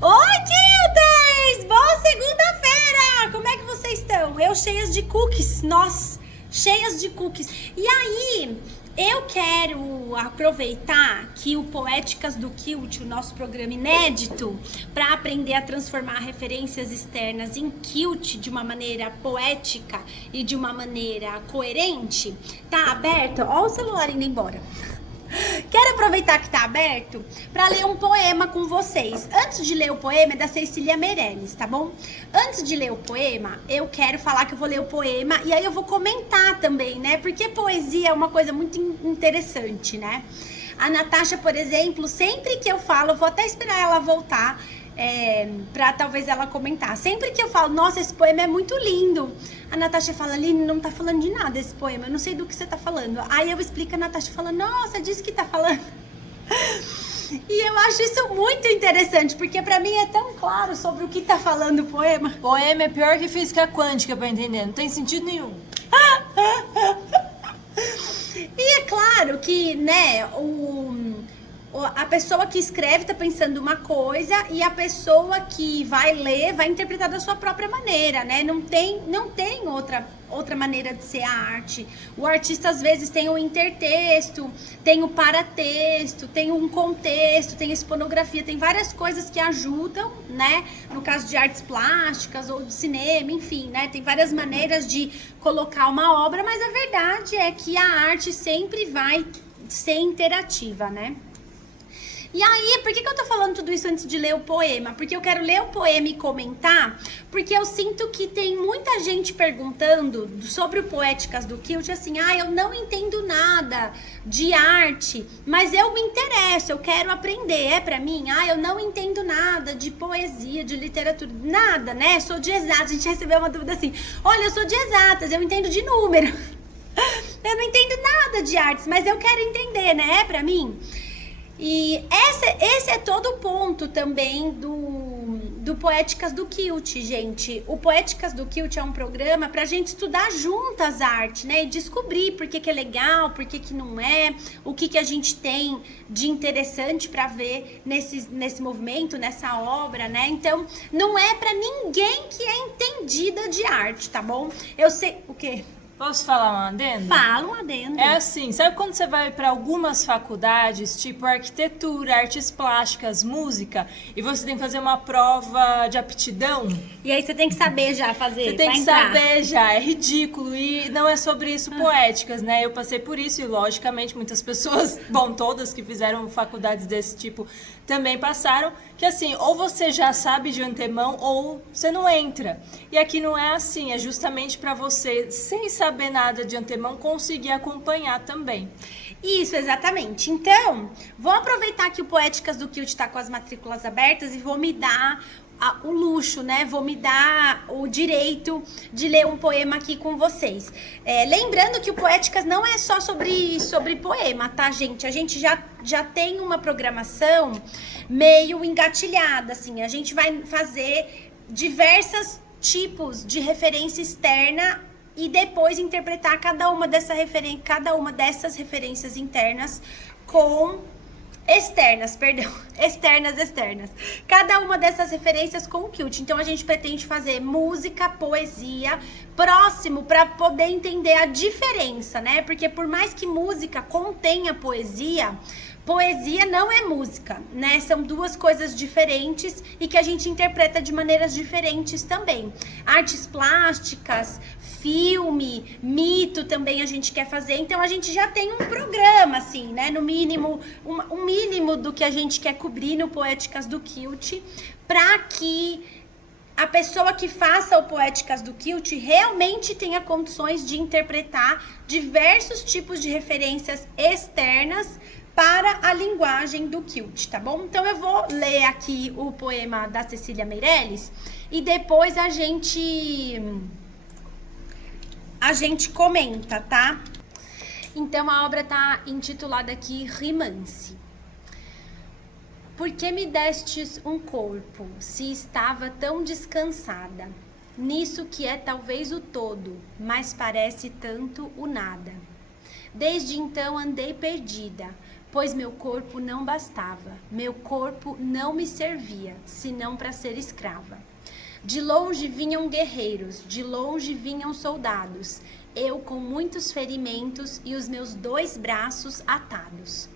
Oi, Tilters! Boa segunda-feira! Como é que vocês estão? Eu cheias de cookies, nós cheias de cookies. E aí, eu quero aproveitar que o Poéticas do Kilt, o nosso programa inédito, para aprender a transformar referências externas em kilt de uma maneira poética e de uma maneira coerente, tá aberto? Ó o celular indo embora. Quero aproveitar que tá aberto para ler um poema com vocês. Antes de ler o poema é da Cecília Meirelles, tá bom? Antes de ler o poema, eu quero falar que eu vou ler o poema e aí eu vou comentar também, né? Porque poesia é uma coisa muito interessante, né? A Natasha, por exemplo, sempre que eu falo, eu vou até esperar ela voltar pra talvez ela comentar. Sempre que eu falo, nossa, esse poema é muito lindo, a Natasha fala, Aline, não tá falando de nada esse poema, eu não sei do que você tá falando. Aí eu explico, a Natasha fala, nossa, disse que tá falando. E eu acho isso muito interessante, porque pra mim é tão claro sobre o que tá falando o poema. Poema é pior que física quântica, pra entender, não tem sentido nenhum. E é claro que, né, a pessoa que escreve tá pensando uma coisa e a pessoa que vai ler vai interpretar da sua própria maneira, né? Não tem outra maneira de ser a arte. O artista às vezes tem o intertexto, tem o paratexto, tem um contexto, tem a exponografia, tem várias coisas que ajudam, né? No caso de artes plásticas ou de cinema, enfim, né? Tem várias maneiras de colocar uma obra, mas a verdade é que a arte sempre vai ser interativa, né? E aí, por que eu tô falando tudo isso antes de ler o poema? Porque eu quero ler o poema e comentar, porque eu sinto que tem muita gente perguntando sobre o Poéticas do Kilt, assim, eu não entendo nada de arte, mas eu me interesso, eu quero aprender, é pra mim? Eu não entendo nada de poesia, de literatura, nada, né? Sou de exatas, a gente recebeu uma dúvida assim, olha, eu sou de exatas, eu entendo de número, eu não entendo nada de artes, mas eu quero entender, né? É pra mim? E esse é todo o ponto também do Poéticas do Kilt, gente. O Poéticas do Kilt é um programa pra gente estudar juntas a arte, né? E descobrir por que é legal, por que não é, o que a gente tem de interessante pra ver nesse movimento, nessa obra, né? Então, não é pra ninguém que é entendida de arte, tá bom? Eu sei... O quê? Posso falar um adendo? Fala um adendo. É assim, sabe quando você vai para algumas faculdades, tipo arquitetura, artes plásticas, música, e você tem que fazer uma prova de aptidão? E aí você tem que saber já fazer. Você tem que saber já, é ridículo, e não é sobre isso Poéticas, né? Eu passei por isso e, logicamente, muitas pessoas, bom, todas que fizeram faculdades desse tipo também passaram, que assim, ou você já sabe de antemão ou você não entra. E aqui não é assim, é justamente para você, sem saber nada de antemão, conseguir acompanhar também. Isso, exatamente. Então, vou aproveitar que o Poéticas do Kilt está com as matrículas abertas e vou me dar o luxo, né? Vou me dar o direito de ler um poema aqui com vocês. Lembrando que o Poéticas não é só sobre poema, tá, gente? A gente já tem uma programação meio engatilhada, assim. A gente vai fazer diversos tipos de referência externa e depois interpretar cada uma dessas referências internas com... externas. Cada uma dessas referências com o Kilt. Então, a gente pretende fazer música, poesia, próximo para poder entender a diferença, né? Porque por mais que música contenha poesia não é música, né? São duas coisas diferentes e que a gente interpreta de maneiras diferentes também. Artes plásticas, filme, mito também a gente quer fazer. Então, a gente já tem um programa, assim, né? No mínimo, um mínimo do que a gente quer cobrir no Poéticas do Kilt, para que a pessoa que faça o Poéticas do Kilt realmente tenha condições de interpretar diversos tipos de referências externas para a linguagem do Kilt, tá bom? Então, eu vou ler aqui o poema da Cecília Meirelles e depois a gente comenta, tá? Então, a obra tá intitulada aqui Rimance. Por que me destes um corpo, se estava tão descansada? Nisso que é talvez o todo, mas parece tanto o nada. Desde então andei perdida, pois meu corpo não bastava, meu corpo não me servia, senão para ser escrava. De longe vinham guerreiros, de longe vinham soldados, eu com muitos ferimentos e os meus 2 braços atados.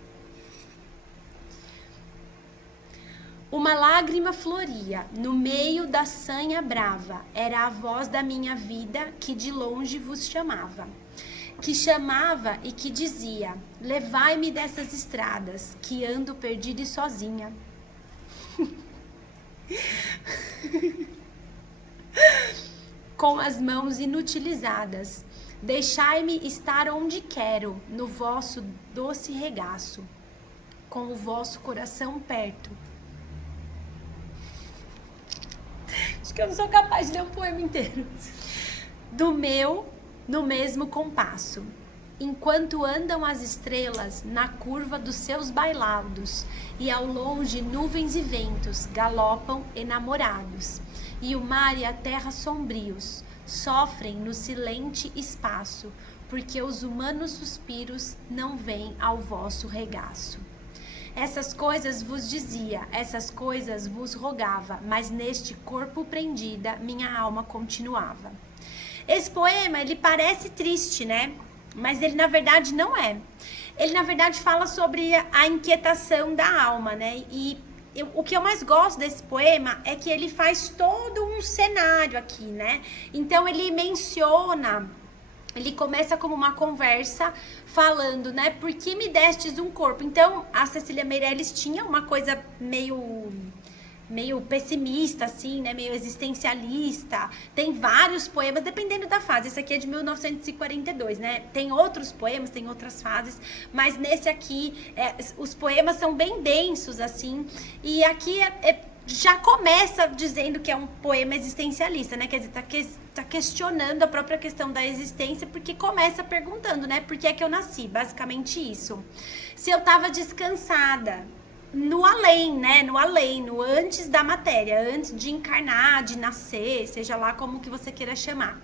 Uma lágrima floria no meio da sanha brava, era a voz da minha vida que de longe vos chamava. Que chamava e que dizia, levai-me dessas estradas, que ando perdida e sozinha. Com as mãos inutilizadas, deixai-me estar onde quero, no vosso doce regaço, com o vosso coração perto. Acho que eu não sou capaz de ler um poema inteiro. No mesmo compasso, enquanto andam as estrelas na curva dos seus bailaudos, e ao longe nuvens e ventos galopam enamorados, e o mar e a terra sombrios sofrem no silente espaço, porque os humanos suspiros não vêm ao vosso regaço. Essas coisas vos dizia, essas coisas vos rogava, mas neste corpo prendida minha alma continuava. Esse poema, ele parece triste, né? Mas ele na verdade não é. Ele na verdade fala sobre a inquietação da alma, né? E o que eu mais gosto desse poema é que ele faz todo um cenário aqui, né? Então ele menciona... Ele começa como uma conversa falando, né? Por que me destes um corpo? Então, a Cecília Meirelles tinha uma coisa meio pessimista, assim, né? Meio existencialista. Tem vários poemas, dependendo da fase. Esse aqui é de 1942, né? Tem outros poemas, tem outras fases. Mas nesse aqui, os poemas são bem densos, assim. E aqui já começa dizendo que é um poema existencialista, né? Quer dizer, tá questionando a própria questão da existência, porque começa perguntando, né? Por que é que eu nasci? Basicamente isso. Se eu tava descansada no além, né? No além, no antes da matéria, antes de encarnar, de nascer, seja lá como que você queira chamar.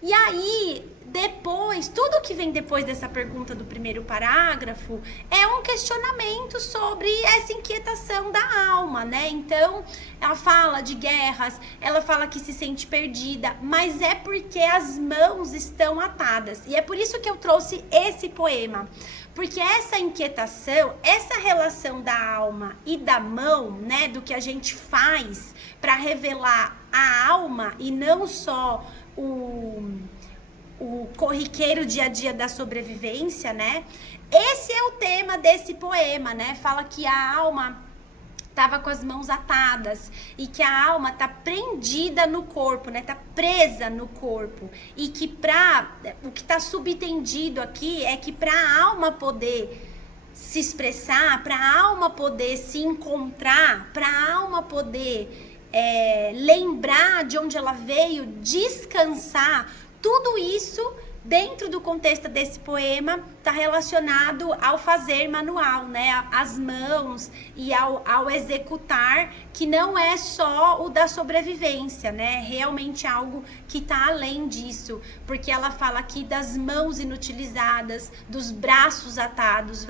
E aí, depois, tudo que vem depois dessa pergunta do primeiro parágrafo é um questionamento sobre essa inquietação da alma, né? Então, ela fala de guerras, ela fala que se sente perdida, mas é porque as mãos estão atadas. E é por isso que eu trouxe esse poema. Porque essa inquietação, essa relação da alma e da mão, né? Do que a gente faz para revelar a alma e não só o corriqueiro dia a dia da sobrevivência, né? Esse é o tema desse poema, né? Fala que a alma estava com as mãos atadas e que a alma tá prendida no corpo, né? Tá presa no corpo e que o que tá subtendido aqui é que para a alma poder se expressar, para a alma poder se encontrar, para a alma poder lembrar de onde ela veio, descansar, tudo isso dentro do contexto desse poema está relacionado ao fazer manual, né? As mãos e ao executar, que não é só o da sobrevivência, né? Realmente algo que está além disso, porque ela fala aqui das mãos inutilizadas, dos braços atados,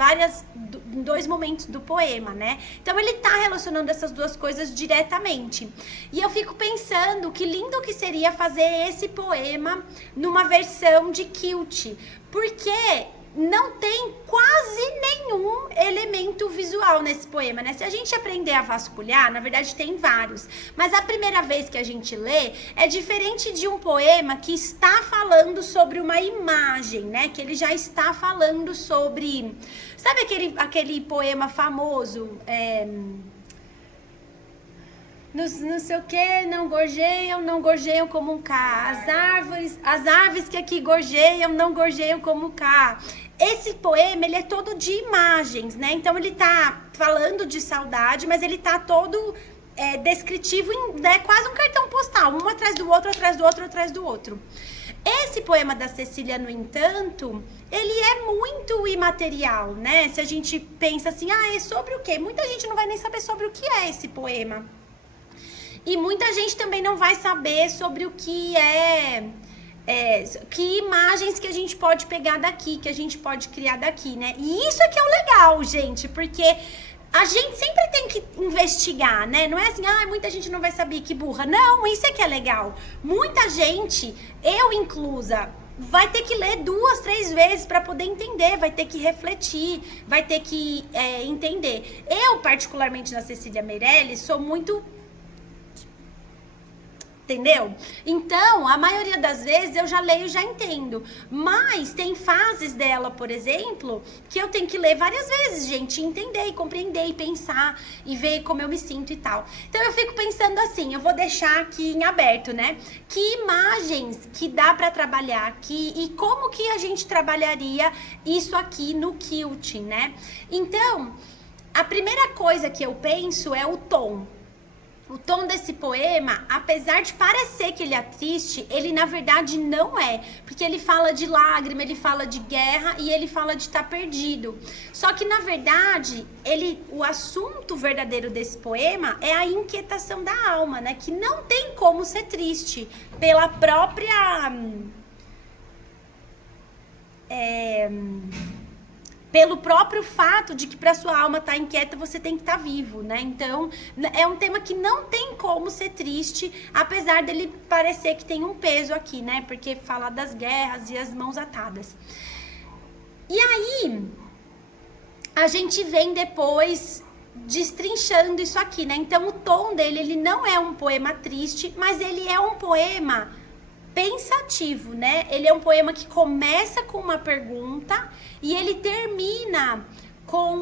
em 2 momentos do poema, né? Então ele está relacionando essas duas coisas diretamente. E eu fico pensando que lindo que seria fazer esse poema numa versão de quilt, porque não tem quase nenhum elemento visual nesse poema, né? Se a gente aprender a vasculhar, na verdade tem vários, mas a primeira vez que a gente lê é diferente de um poema que está falando sobre uma imagem, né? Que ele já está falando sobre... Sabe aquele poema famoso? Não sei o que, não gorjeiam como um cá. As árvores que aqui gorjeiam, não gorjeiam como cá. Esse poema, ele é todo de imagens, né? Então, ele tá falando de saudade, mas ele tá todo descritivo, né? Quase um cartão postal, um atrás do outro, atrás do outro, atrás do outro. Esse poema da Cecília, no entanto, ele é muito imaterial, né? Se a gente pensa assim, é sobre o quê? Muita gente não vai nem saber sobre o que é esse poema. E muita gente também não vai saber sobre o que é Que imagens que a gente pode pegar daqui, que a gente pode criar daqui, né? E isso é que é o legal, gente, porque a gente sempre tem que investigar, né? Não é assim, muita gente não vai saber, que burra. Não, isso é que é legal. Muita gente, eu inclusa, vai ter que ler 2, 3 vezes para poder entender, vai ter que refletir, vai ter que entender. Eu, particularmente na Cecília Meirelles, sou muito... Entendeu? Então, a maioria das vezes eu já leio e já entendo. Mas tem fases dela, por exemplo, que eu tenho que ler várias vezes, gente, entender e compreender e pensar e ver como eu me sinto e tal. Então eu fico pensando assim, eu vou deixar aqui em aberto, né? Que imagens que dá pra trabalhar aqui e como que a gente trabalharia isso aqui no Quilt, né? Então, a primeira coisa que eu penso é o tom. O tom desse poema, apesar de parecer que ele é triste, ele na verdade não é. Porque ele fala de lágrima, ele fala de guerra e ele fala de estar perdido. Só que na verdade, o assunto verdadeiro desse poema é a inquietação da alma, né? Que não tem como ser triste pela própria... pelo próprio fato de que para sua alma estar inquieta, você tem que estar vivo, né? Então, é um tema que não tem como ser triste, apesar dele parecer que tem um peso aqui, né? Porque fala das guerras e as mãos atadas. E aí, a gente vem depois destrinchando isso aqui, né? Então, o tom dele, ele não é um poema triste, mas ele é um poema pensativo, né? Ele é um poema que começa com uma pergunta e ele termina com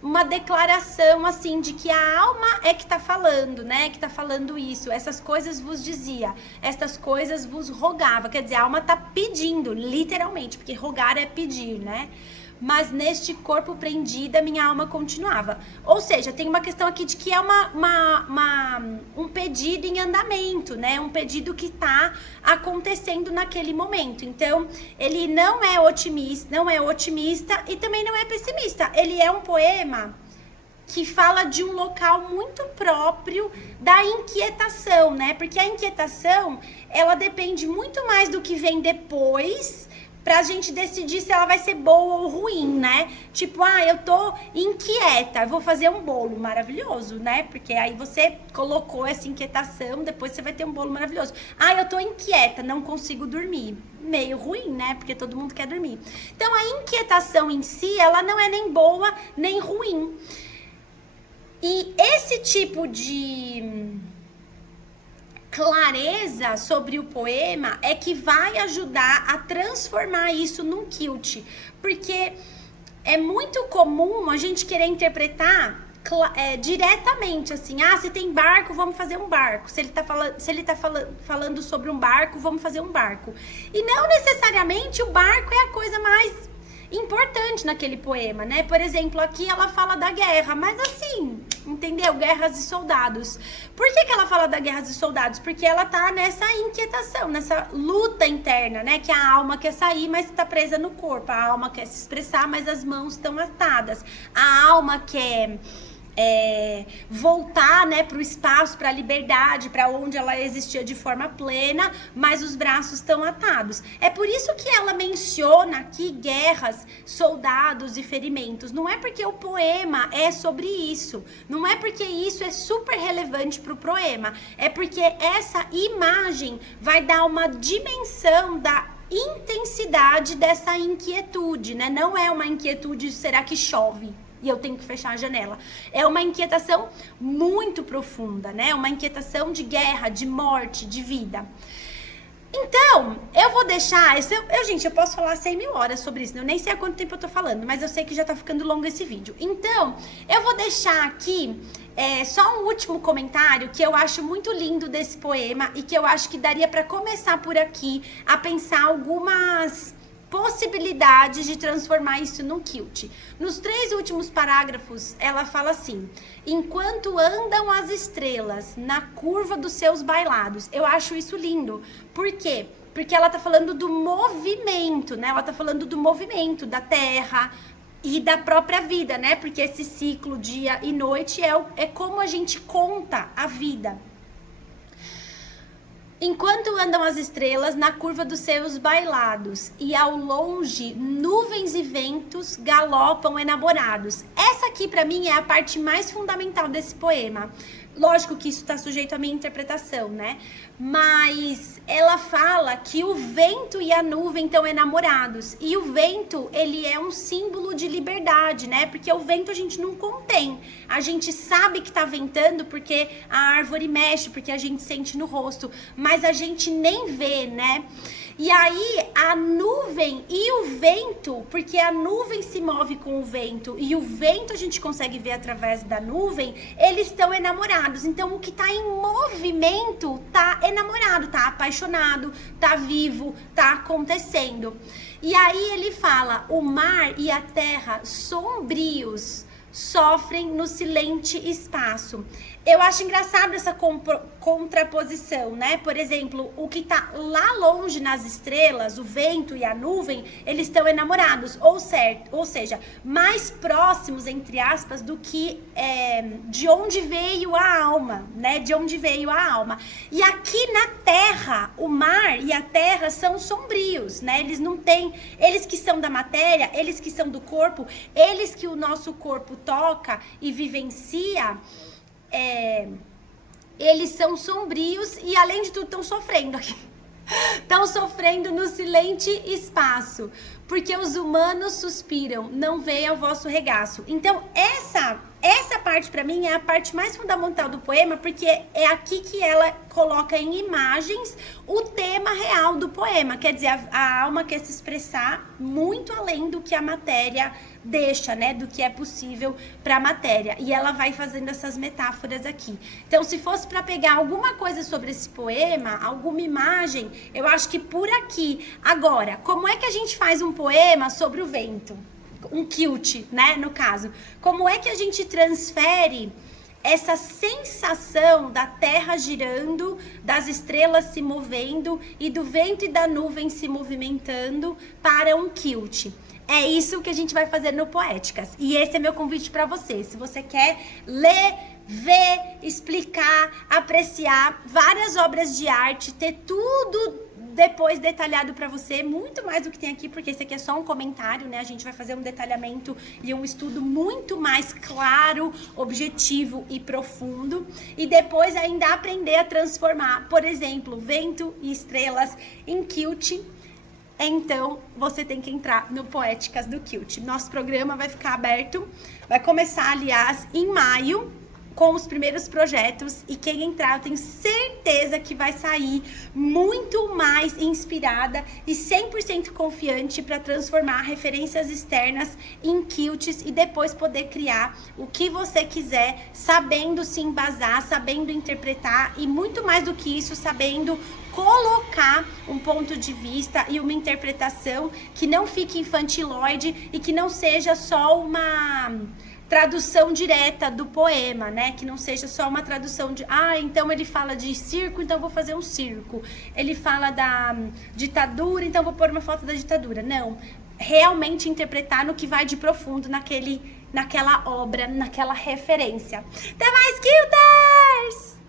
uma declaração, assim, de que a alma é que tá falando, né? Que tá falando isso. Essas coisas vos dizia, estas coisas vos rogava. Quer dizer, a alma tá pedindo, literalmente, porque rogar é pedir, né? Mas neste corpo prendida, minha alma continuava. Ou seja, tem uma questão aqui de que é um pedido em andamento, né? Um pedido que está acontecendo naquele momento. Então, ele não é otimista e também não é pessimista. Ele é um poema que fala de um local muito próprio da inquietação, né? Porque a inquietação, ela depende muito mais do que vem depois, pra gente decidir se ela vai ser boa ou ruim, né? Tipo, eu tô inquieta, eu vou fazer um bolo maravilhoso, né? Porque aí você colocou essa inquietação, depois você vai ter um bolo maravilhoso. Eu tô inquieta, não consigo dormir. Meio ruim, né? Porque todo mundo quer dormir. Então, a inquietação em si, ela não é nem boa, nem ruim. E esse tipo de clareza sobre o poema é que vai ajudar a transformar isso num quilt, porque é muito comum a gente querer interpretar diretamente, assim, se tem barco, vamos fazer um barco. Se ele tá falando sobre um barco, vamos fazer um barco. E não necessariamente o barco é a coisa mais importante naquele poema, né? Por exemplo, aqui ela fala da guerra, mas assim, entendeu? Guerras e soldados. Por que ela fala da guerras e soldados? Porque ela tá nessa inquietação, nessa luta interna, né? Que a alma quer sair, mas tá presa no corpo. A alma quer se expressar, mas as mãos estão atadas. A alma quer voltar, né, para o espaço, para a liberdade, para onde ela existia de forma plena, mas os braços estão atados. É por isso que ela menciona aqui guerras, soldados e ferimentos. Não é porque o poema é sobre isso, não é porque isso é super relevante para o poema, é porque essa imagem vai dar uma dimensão da intensidade dessa inquietude, né? Não é uma inquietude, será que chove e eu tenho que fechar a janela. É uma inquietação muito profunda, né? Uma inquietação de guerra, de morte, de vida. Então, eu vou deixar... Gente, eu posso falar 100.000 horas sobre isso. Eu nem sei há quanto tempo eu tô falando, mas eu sei que já tá ficando longo esse vídeo. Então, eu vou deixar aqui só um último comentário que eu acho muito lindo desse poema e que eu acho que daria pra começar por aqui a pensar algumas possibilidades de transformar isso num quilt. Nos 3 últimos parágrafos, ela fala assim: enquanto andam as estrelas na curva dos seus bailados. Eu acho isso lindo. Por quê? Porque ela tá falando do movimento, né? Ela tá falando do movimento da Terra e da própria vida, né? Porque esse ciclo dia e noite é como a gente conta a vida. Enquanto andam as estrelas na curva dos seus bailados, e ao longe nuvens e ventos galopam enamorados. Essa aqui pra mim é a parte mais fundamental desse poema. Lógico que isso está sujeito à minha interpretação, né? Mas ela fala que o vento e a nuvem estão enamorados. E o vento, ele é um símbolo de liberdade, né? Porque o vento a gente não contém. A gente sabe que tá ventando porque a árvore mexe, porque a gente sente no rosto. Mas a gente nem vê, né? E aí a nuvem e o vento, porque a nuvem se move com o vento e o vento a gente consegue ver através da nuvem, eles estão enamorados. Então o que está em movimento tá enamorado, tá apaixonado, tá vivo, tá acontecendo. E aí ele fala: o mar e a terra sombrios sofrem no silente espaço. Eu acho engraçado essa contraposição, né? Por exemplo, o que tá lá longe nas estrelas, o vento e a nuvem, eles estão enamorados, ou seja, mais próximos, entre aspas, do que de onde veio a alma, né? De onde veio a alma. E aqui na Terra, o mar e a terra são sombrios, né? Eles não têm, eles que são da matéria, eles que são do corpo, eles que o nosso corpo toca e vivencia, eles são sombrios e, além de tudo, estão sofrendo aqui. Estão sofrendo no silente espaço, porque os humanos suspiram, não veem o vosso regaço. Então, essa parte, para mim, é a parte mais fundamental do poema, porque é aqui que ela coloca em imagens o tema real do poema. Quer dizer, a alma quer se expressar muito além do que a matéria deixa, né? Do que é possível para a matéria. E ela vai fazendo essas metáforas aqui. Então, se fosse para pegar alguma coisa sobre esse poema, alguma imagem, eu acho que por aqui. Agora, como é que a gente faz um poema sobre o vento? Um quilt, né, no caso. Como é que a gente transfere essa sensação da terra girando, das estrelas se movendo e do vento e da nuvem se movimentando para um quilt? É isso que a gente vai fazer no Poéticas. E esse é meu convite para você. Se você quer ler, ver, explicar, apreciar várias obras de arte, ter tudo depois detalhado para você, muito mais do que tem aqui, porque esse aqui é só um comentário, né? A gente vai fazer um detalhamento e um estudo muito mais claro, objetivo e profundo. E depois ainda aprender a transformar, por exemplo, vento e estrelas em quilt. Então, você tem que entrar no Poéticas do Quilt. Nosso programa vai ficar aberto, vai começar, aliás, em maio, com os primeiros projetos, e quem entrar, eu tenho certeza que vai sair muito mais inspirada e 100% confiante para transformar referências externas em quilts e depois poder criar o que você quiser, sabendo se embasar, sabendo interpretar e muito mais do que isso, sabendo colocar um ponto de vista e uma interpretação que não fique infantiloide e que não seja só uma tradução direta do poema, né? Que não seja só uma tradução de, então ele fala de circo, então eu vou fazer um circo. Ele fala da ditadura, então eu vou pôr uma foto da ditadura. Não, realmente interpretar no que vai de profundo naquela obra, naquela referência. Até mais, Quilters!